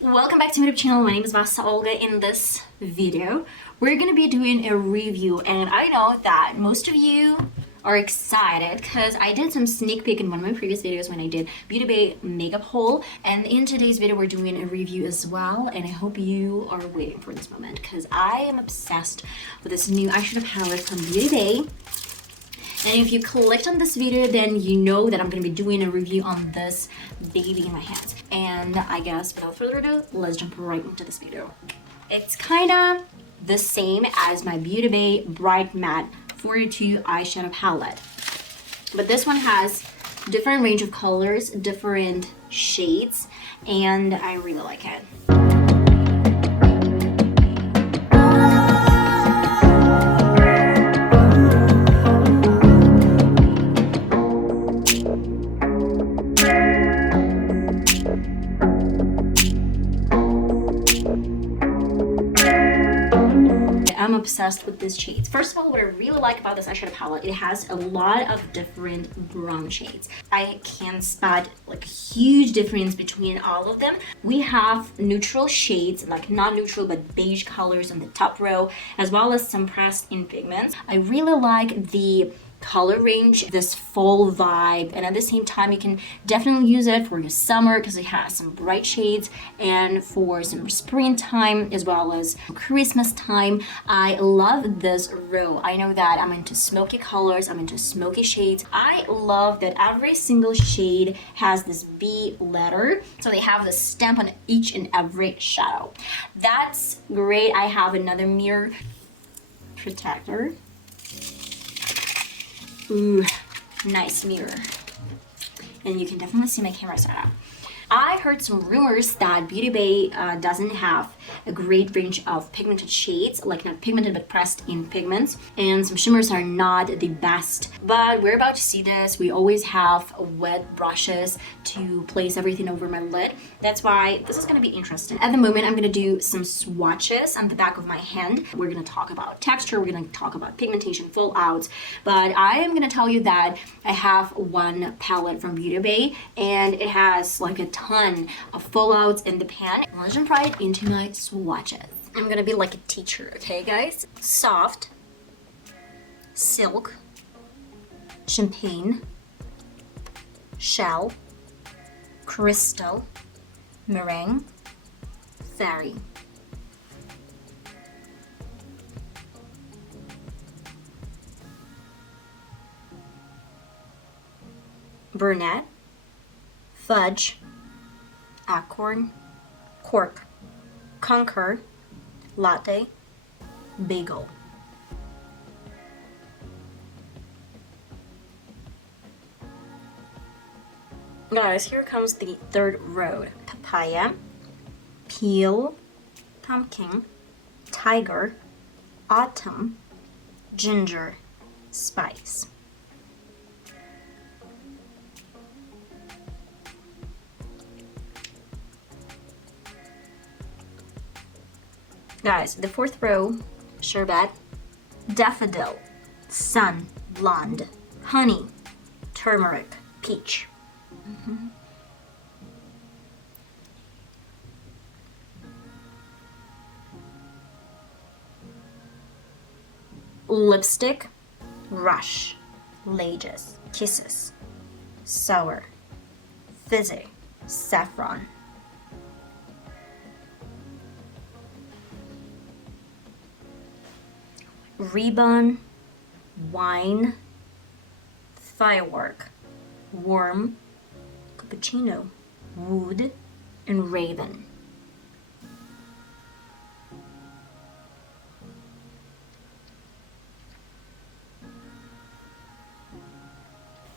Welcome back to my YouTube channel. My name is VassaOlga. In this video, we're gonna be doing a review, and I know that most of you are excited because I did some sneak peek in one of my previous videos when I did Beauty Bay makeup haul, and in today's video we're doing a review as well, and I hope you are waiting for this moment because I am obsessed with this new eyeshadow palette from Beauty Bay. And if you clicked on this video, then you know that I'm going to be doing a review on this baby in my hands. And I guess without further ado, let's jump right into this video. It's kind of the same as my Beauty Bay Bright Matte 42 eyeshadow palette. But this one has different range of colors, different shades, and I really like it. I'm obsessed with these shades. First of all, what I really like about this eyeshadow palette, it has a lot of different brown shades. I can spot like a huge difference between all of them. We have neutral shades, like not neutral but beige colors on the top row, as well as some pressed in pigments. I really like the color range, this fall vibe, and at the same time you can definitely use it for your summer because it has some bright shades, and for some springtime as well as Christmas time. I love this row. I know that I'm into smoky colors, I'm into smoky shades. I love that every single shade has this B letter, so they have the stamp on each and every shadow. That's great. I have another mirror protector. Ooh, nice mirror. And you can definitely see my camera setup. I heard some rumors that Beauty Bay doesn't have a great range of pigmented shades, like not pigmented but pressed in pigments, and some shimmers are not the best. But we're about to see this. We always have wet brushes to place everything over my lid. That's why this is going to be interesting. At the moment, I'm going to do some swatches on the back of my hand. We're going to talk about texture, we're going to talk about pigmentation, fallouts, but I am going to tell you that I have one palette from Beauty Bay, and it has like a ton of fallouts in the pan. Let's jump right into my swatches. I'm gonna be like a teacher, okay guys? Soft, silk, champagne, shell, crystal, meringue, fairy. Brunette, fudge, acorn, cork, conquer, latte, bagel. Guys, here comes the third row. Papaya, peel, pumpkin, tiger, autumn, ginger, spice. Guys, the fourth row, sherbet, daffodil, sun, blonde, honey, turmeric, peach. Lipstick, rush, lages, kisses, sour, fizzy, saffron. Ribbon, wine, firework, warm, cappuccino, wood, and raven.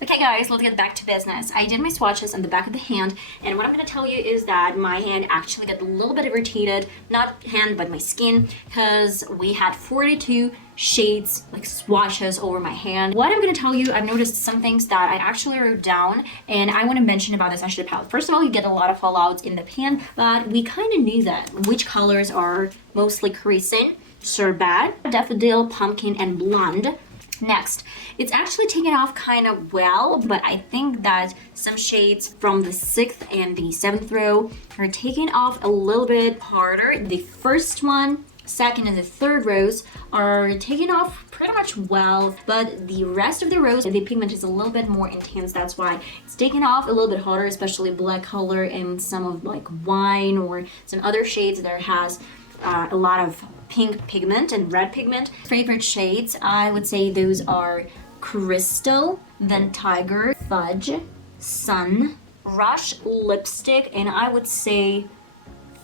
Okay guys, let's get back to business. I did my swatches on the back of the hand, and what I'm going to tell you is that my hand actually got a little bit irritated, not hand but my skin, because we had 42 shades, like swatches over my hand. What I'm going to tell you, I've noticed some things that I actually wrote down, and I want to mention about this eyeshadow palette. First of all, you get a lot of fallouts in the pan, but we kind of knew that. Which colors are mostly creasing? Sherbet, daffodil, pumpkin, and blonde. Next, it's actually taken off kind of well, but I think that some shades from the 6th and the 7th row are taking off a little bit harder. The first one, second, and the third rows are taking off pretty much well, but the rest of the rows, the pigment is a little bit more intense. That's why it's taking off a little bit harder, especially black color and some of like wine or some other shades that has a lot of pink pigment and red pigment. Favorite shades, I would say those are Crystal, then Tiger, Fudge, Sun, Rush Lipstick, and I would say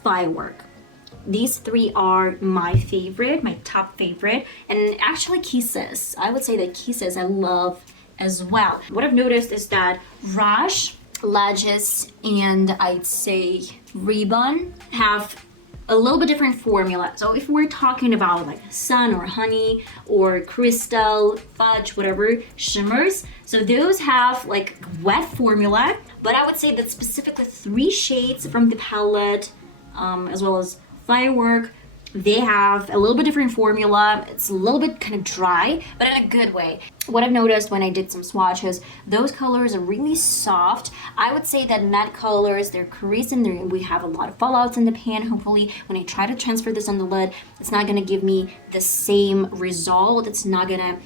Firework. These three are my favorite, my top favorite, and actually Kisses. I would say that Kisses I love as well. What I've noticed is that Rush, Ledges, and I'd say Ribbon have a little bit different formula. So if we're talking about like Sun or Honey or Crystal, Fudge, whatever, shimmers, so those have like wet formula, but I would say that specifically 3 shades from the palette, as well as Firework, they have a little bit different formula. It's a little bit kind of dry, but in a good way. What I've noticed when I did some swatches, those colors are really soft. I would say that matte colors, they're creased and we have a lot of fallouts in the pan. Hopefully, when I try to transfer this on the lid, it's not gonna give me the same result. It's not gonna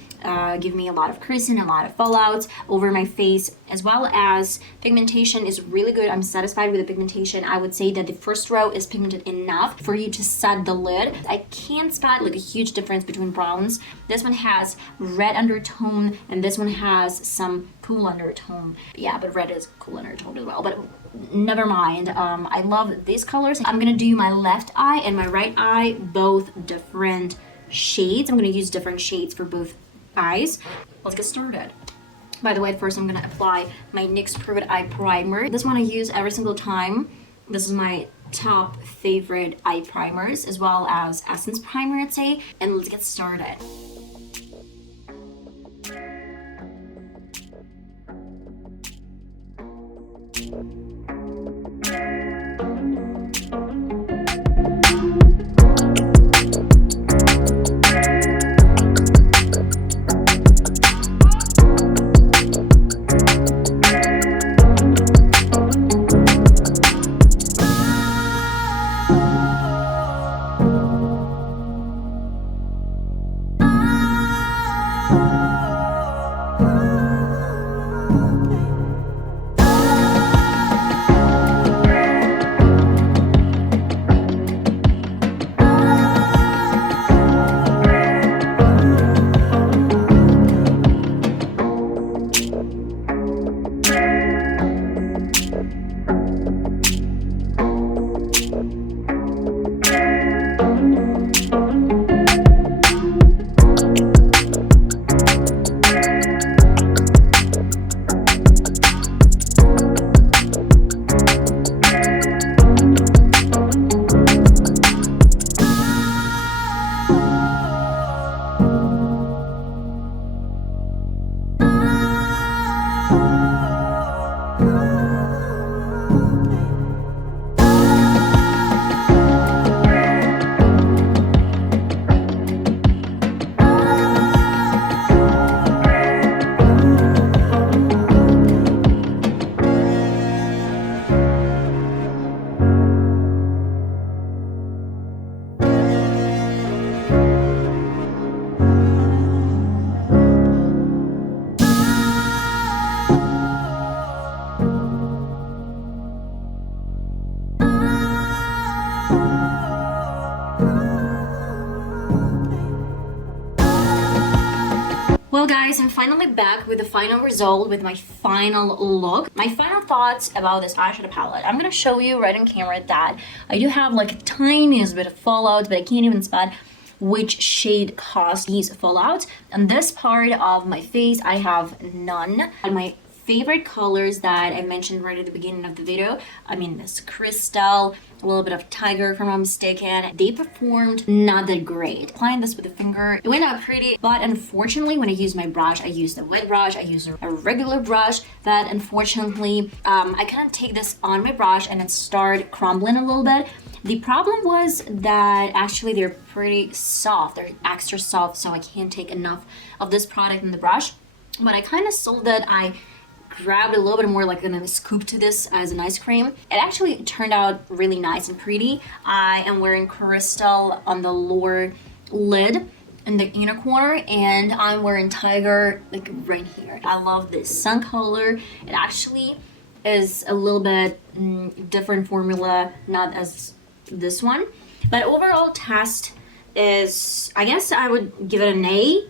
give me a lot of creasing, a lot of fallouts over my face, as well as pigmentation is really good. I'm satisfied with the pigmentation. I would say that the first row is pigmented enough for you to set the lid. I can't spot like a huge difference between browns. This one has red undertone and this one has some cool undertone. Yeah, but red is cool undertone as well, but never mind. I love these colors. I'm gonna do my left eye and my right eye, both different shades. I'm gonna use different shades for both eyes. Let's get started. By the way, first I'm gonna apply my NYX Perfect Eye Primer. This one I use every single time. This is my top favorite eye primers, as well as Essence Primer, I'd say. And let's get started. Well guys, I'm finally back with the final result, with my final look. My final thoughts about this eyeshadow palette. I'm gonna show you right on camera that I do have like a tiniest bit of fallout, but I can't even spot which shade caused these fallouts. On this part of my face, I have none. And my favorite colors that I mentioned right at the beginning of the video, I mean this Crystal, a little bit of Tiger if I'm not mistaken, they performed not that great. Applying this with a finger, it went out pretty, but unfortunately when I used my brush, I used a wet brush, I used a regular brush, that unfortunately I kind of take this on my brush and it started crumbling a little bit. The problem was that actually they're pretty soft. They're extra soft, so I can't take enough of this product in the brush. But I kind of sold it. I grabbed a little bit more, like a scoop to this as an ice cream. It actually turned out really nice and pretty. I am wearing crystal on the lower lid in the inner corner, and I'm wearing tiger like right here. I love this sun color. It actually is a little bit different formula, not as this one, but overall test is, I guess I would give it an A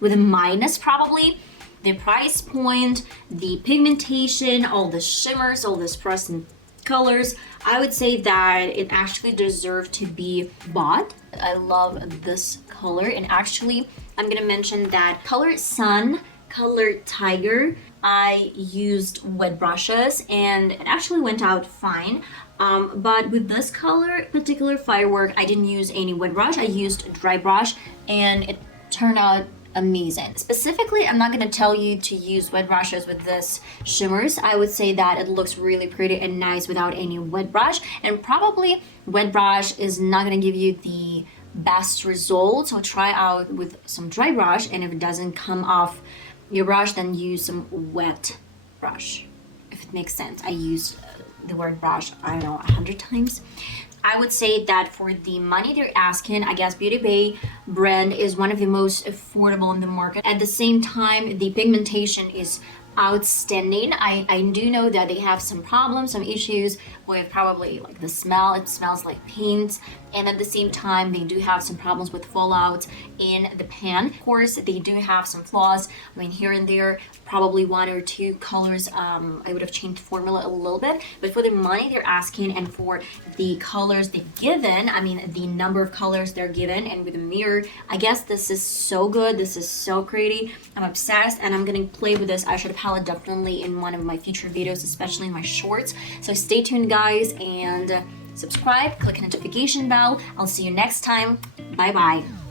with a minus probably. The price point, the pigmentation, all the shimmers, all the fluorescent colors, I would say that it actually deserved to be bought. I love this color, and actually I'm gonna mention that color sun, color tiger, I used wet brushes and it actually went out fine. But with this color, particular firework, I didn't use any wet brush. I used dry brush and it turned out amazing. Specifically, I'm not going to tell you to use wet brushes with this shimmers. I would say that it looks really pretty and nice without any wet brush, and probably wet brush is not going to give you the best result, so try out with some dry brush, and if it doesn't come off your brush, then use some wet brush, if it makes sense. I used the word brush, I don't know, 100 times. I would say that for the money they're asking, I guess Beauty Bay brand is one of the most affordable in the market. At the same time, the pigmentation is outstanding. I do know that they have some problems, some issues with probably like the smell. It smells like paint, and at the same time they do have some problems with fallout in the pan. Of course, they do have some flaws. I mean, here and there, probably one or two colors, I would have changed formula a little bit, but for the money they're asking and for the colors they've given, I mean the number of colors they're given, and with the mirror, I guess this is so good. This is so pretty. I'm obsessed, and I'm gonna play with this eyeshadow palette definitely in one of my future videos, especially in my shorts. So stay tuned, guys, and subscribe, click the notification bell. I'll see you next time. Bye bye.